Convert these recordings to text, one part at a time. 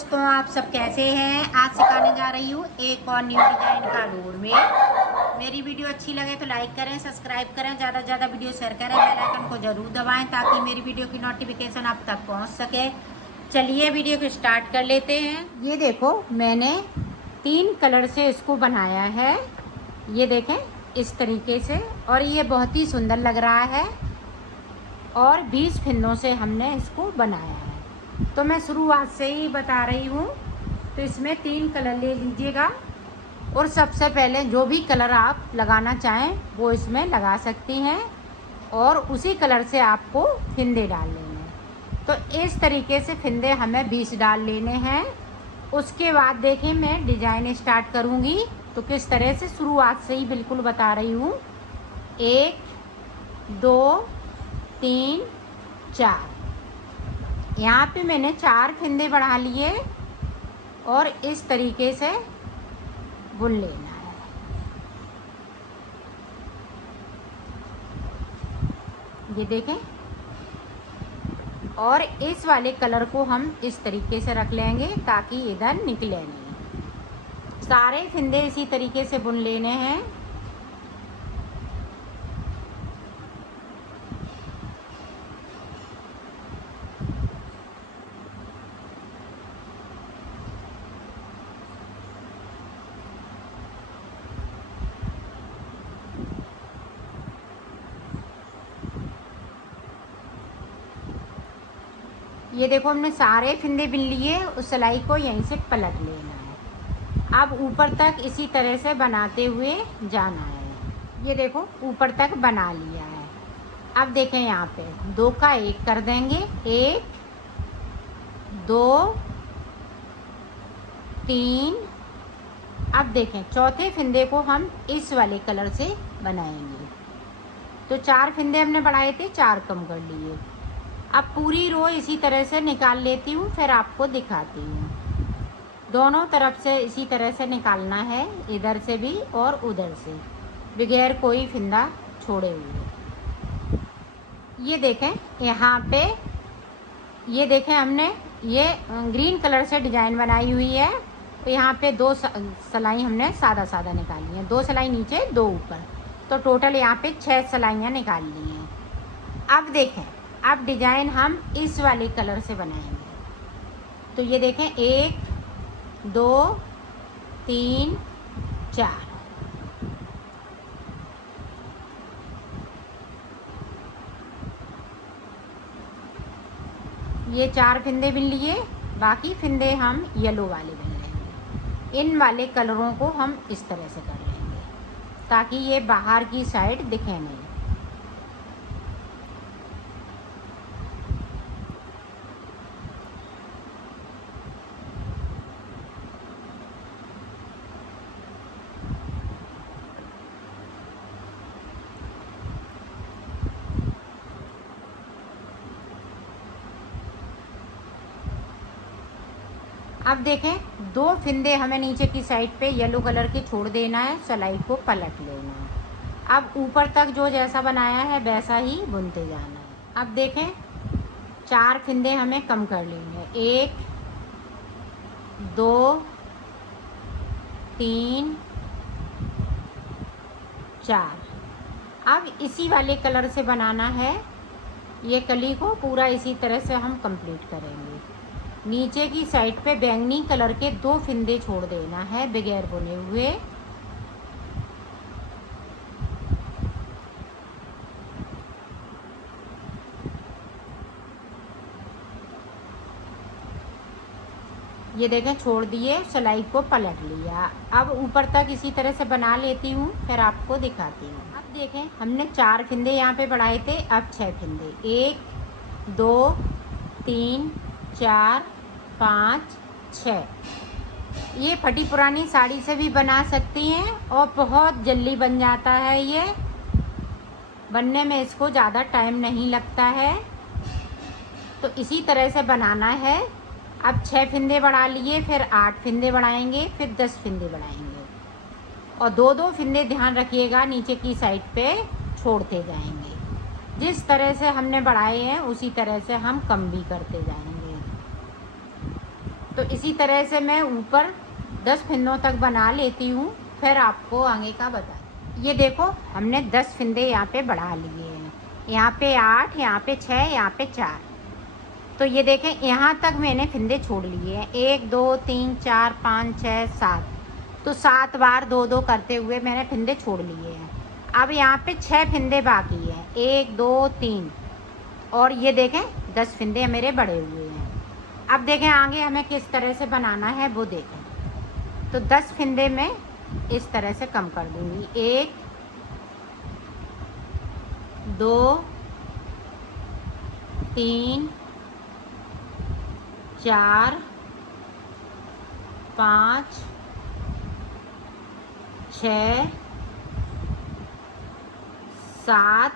दोस्तों, आप सब कैसे हैं। आज सिखाने जा रही हूँ एक और न्यू डिजाइन का डोर में। मेरी वीडियो अच्छी लगे तो लाइक करें, सब्सक्राइब करें, ज़्यादा से ज़्यादा वीडियो शेयर करें, बेल आइकन को ज़रूर दबाएं ताकि मेरी वीडियो की नोटिफिकेशन आप तक पहुँच सके। चलिए वीडियो को स्टार्ट कर लेते हैं। ये देखो, मैंने 3 कलर से इसको बनाया है। ये देखें इस तरीके से, और ये बहुत ही सुंदर लग रहा है और 20 फिंदों से हमने इसको बनाया है। तो मैं शुरुआत से ही बता रही हूँ। तो इसमें 3 कलर ले लीजिएगा और सबसे पहले जो भी कलर आप लगाना चाहें वो इसमें लगा सकती हैं और उसी कलर से आपको फिंदे डाल लेने हैं। तो इस तरीके से फिंदे हमें 20 डाल लेने हैं। उसके बाद देखिए मैं डिजाइन स्टार्ट करूँगी तो किस तरह से शुरुआत से ही बिल्कुल बता रही हूँ। 1 2 3 4, यहाँ पे मैंने 4 फिंदे बढ़ा लिए और इस तरीके से बुन लेना है। ये देखें, और इस वाले कलर को हम इस तरीके से रख लेंगे ताकि इधर निकले नहीं। सारे फिंदे इसी तरीके से बुन लेने हैं। ये देखो, हमने सारे फिंदे बिन लिए। उस सिलाई को यहीं से पलट लेना है। अब ऊपर तक इसी तरह से बनाते हुए जाना है। ये देखो ऊपर तक बना लिया है। अब देखें यहाँ पे 2 का 1 कर देंगे। 1 2 3। अब देखें चौथे फिंदे को हम इस वाले कलर से बनाएंगे। तो 4 फिंदे हमने बढ़ाए थे, 4 कम कर लिए। अब पूरी रो इसी तरह से निकाल लेती हूँ, फिर आपको दिखाती हूँ। दोनों तरफ से इसी तरह से निकालना है, इधर से भी और उधर से, बगैर कोई फिंदा छोड़े हुए। ये देखें यहाँ पे, ये देखें हमने ये ग्रीन कलर से डिजाइन बनाई हुई है। तो यहाँ पे 2 सिलाई हमने सादा सादा निकाली है। 2 सिलाई नीचे 2 ऊपर, तो टोटल यहाँ पे 6 सिलाइयाँ निकाल ली हैं। अब देखें, अब डिजाइन हम इस वाले कलर से बनाएंगे। तो ये देखें 1 2 3 4। ये 4 फिंदे बिन लिए, बाकी फिंदे हम येलो वाले बिन लेंगे। इन वाले कलरों को हम इस तरह से कर लेंगे ताकि ये बाहर की साइड दिखे नहीं। अब देखें 2 फिंदे हमें नीचे की साइड पे येलो कलर के छोड़ देना है, सिलाई को पलट लेना है। अब ऊपर तक जो जैसा बनाया है वैसा ही बुनते जाना है। अब देखें 4 फिंदे हमें कम कर लेंगे। 1 2 3 4। अब इसी वाले कलर से बनाना है। ये कली को पूरा इसी तरह से हम कंप्लीट करेंगे। नीचे की साइड पे बैंगनी कलर के 2 फिंदे छोड़ देना है बगैर बुने हुए। ये देखें छोड़ दिए, सिलाई को पलट लिया। अब ऊपर तक इसी तरह से बना लेती हूँ, फिर आपको दिखाती हूँ। अब देखें हमने 4 फिंदे यहाँ पे बढ़ाए थे, अब 6 फिंदे। 1 2 3 4 5 6। ये फटी पुरानी साड़ी से भी बना सकती हैं और बहुत जल्दी बन जाता है। ये बनने में इसको ज़्यादा टाइम नहीं लगता है। तो इसी तरह से बनाना है। अब 6 फिंदे बढ़ा लिए, फिर 8 फिंदे बढ़ाएंगे, फिर 10 फिंदे बढ़ाएंगे और 2-2 फिंदे ध्यान रखिएगा नीचे की साइड पे छोड़ते जाएंगे। जिस तरह से हमने बढ़ाए हैं उसी तरह से हम कम भी करते जाएंगे। तो इसी तरह से मैं ऊपर 10 फिंदों तक बना लेती हूँ, फिर आपको आगे का बता। ये देखो हमने 10 फिंदे यहाँ पे बढ़ा लिए हैं, यहाँ पे 8, यहाँ पे 6, यहाँ पे 4। तो ये देखें यहाँ तक मैंने फिंदे छोड़ लिए हैं, 1 2 3 4 5 6 7। तो 7 बार 2 2 करते हुए मैंने फिंदे छोड़ लिए हैं। अब यहाँ पे 6 फिंदे बाकी हैं, 1 2 3, और ये देखें 10 फिंदे मेरे बड़े हुए हैं। अब देखें आगे हमें किस तरह से बनाना है वो देखें। तो 10 फिंदे में इस तरह से कम कर दूंगी, 1 2 3 4 5 6 7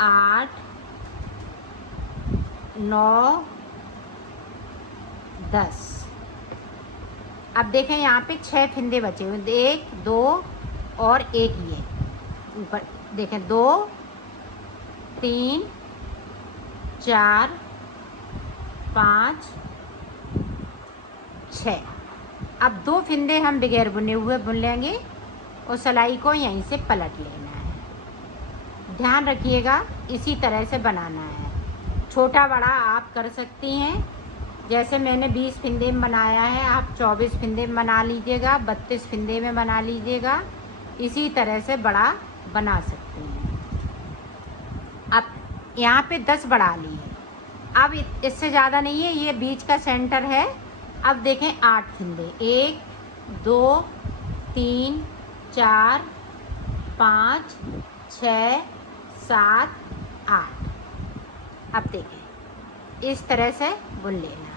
8 9 10। अब देखें यहाँ पे 6 फिंदे बचे हुए, 1 2 और 1 ये ऊपर देखें, 2 3 4 5 6। अब 2 फिंदे हम बगैर बुने हुए बुन लेंगे और सिलाई को यहीं से पलट लेना है। ध्यान रखिएगा इसी तरह से बनाना है। छोटा बड़ा आप कर सकती हैं, जैसे मैंने 20 फिंदे में बनाया है, आप 24 फिंदे में बना लीजिएगा, 32 फिंदे में बना लीजिएगा। इसी तरह से बड़ा बना सकते हैं। अब यहाँ पे 10 बढ़ा लिए, अब इससे ज़्यादा नहीं है, ये बीच का सेंटर है। अब देखें 8 फिंदे, 1 2 3 4 5 6 7 8। अब देखें इस तरह से बुन लेना है।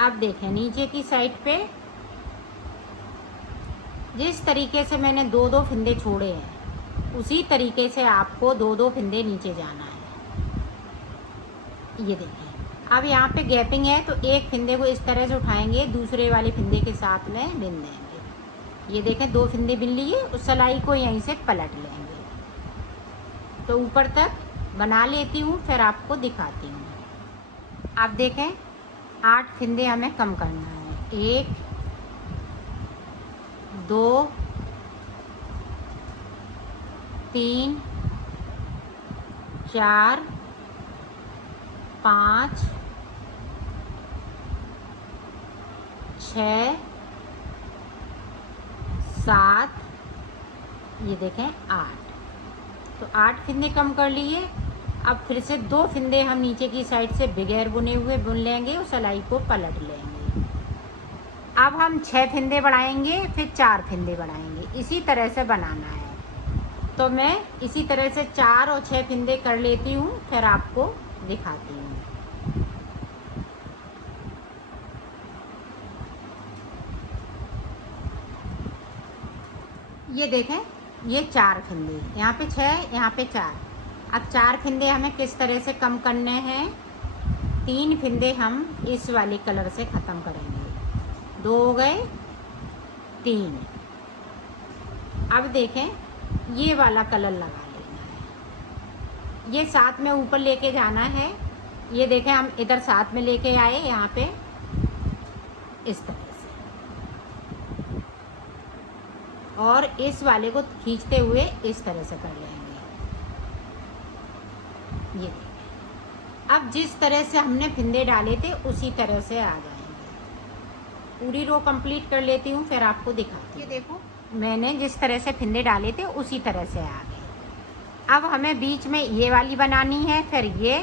अब देखें नीचे की साइड पे जिस तरीके से मैंने 2 2 फिंदे छोड़े हैं, उसी तरीके से आपको 2 2 फिंदे नीचे जाना है। ये देखें अब यहाँ पे गैपिंग है, तो एक फिंदे को इस तरह से उठाएंगे, दूसरे वाले फिंदे के साथ में बिन देंगे। ये देखें 2 फिंदे बिन लिए, उस सिलाई को यहीं से पलट लेंगे। तो ऊपर तक बना लेती हूँ, फिर आपको दिखाती हूँ। अब देखें 8 फिंदे हमें कम करना है, 1 2 3 4 5 6 7, ये देखें 8। तो 8 फिंदे कम कर लिए। अब फिर से 2 फिंदे हम नीचे की साइड से बगैर बुने हुए बुन लेंगे और सिलाई को पलट लेंगे। अब हम 6 फिंदे बढ़ाएंगे, फिर 4 फिंदे बढ़ाएंगे, इसी तरह से बनाना है। तो मैं इसी तरह से 4 और 6 फिंदे कर लेती हूँ, फिर आपको दिखाती हूँ। ये देखें ये 4 फिंदे, यहाँ पे 6, यहाँ पे 4। अब 4 फिंदे हमें किस तरह से कम करने हैं। 3 फिंदे हम इस वाले कलर से ख़त्म करेंगे, 2 हो गए, 3। अब देखें ये वाला कलर लगा लेना है, ये साथ में ऊपर लेके जाना है। ये देखें हम इधर साथ में लेके आए, यहाँ पे इस तरह से, और इस वाले को खींचते हुए इस तरह से कर लेंगे। ये अब जिस तरह से हमने फिंदे डाले थे उसी तरह से आ जाएंगे। पूरी रो कंप्लीट कर लेती हूँ, फिर आपको दिखाती हूँ। ये देखो मैंने जिस तरह से फिंदे डाले थे उसी तरह से आ गए। अब हमें बीच में ये वाली बनानी है, फिर ये,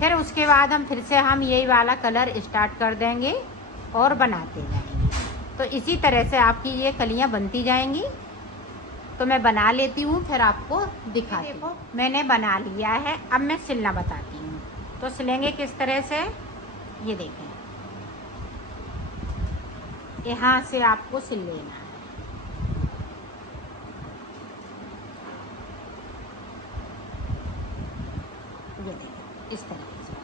फिर उसके बाद हम फिर से हम यही वाला कलर स्टार्ट कर देंगे और बनाते जाएंगे। तो इसी तरह से आपकी ये कलियाँ बनती जाएंगी। तो मैं बना लेती हूँ, फिर आपको दिखाती हूँ। मैंने बना लिया है, अब मैं सिलना बताती हूँ। तो सिलेंगे किस तरह से, ये देखें यहाँ से आपको सिल लेना है। ये देखें इस तरह से,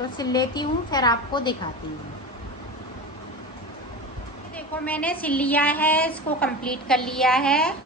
तो सिल लेती हूँ, फिर आपको दिखाती हूँ। देखो मैंने सिल लिया है, इसको कंप्लीट कर लिया है।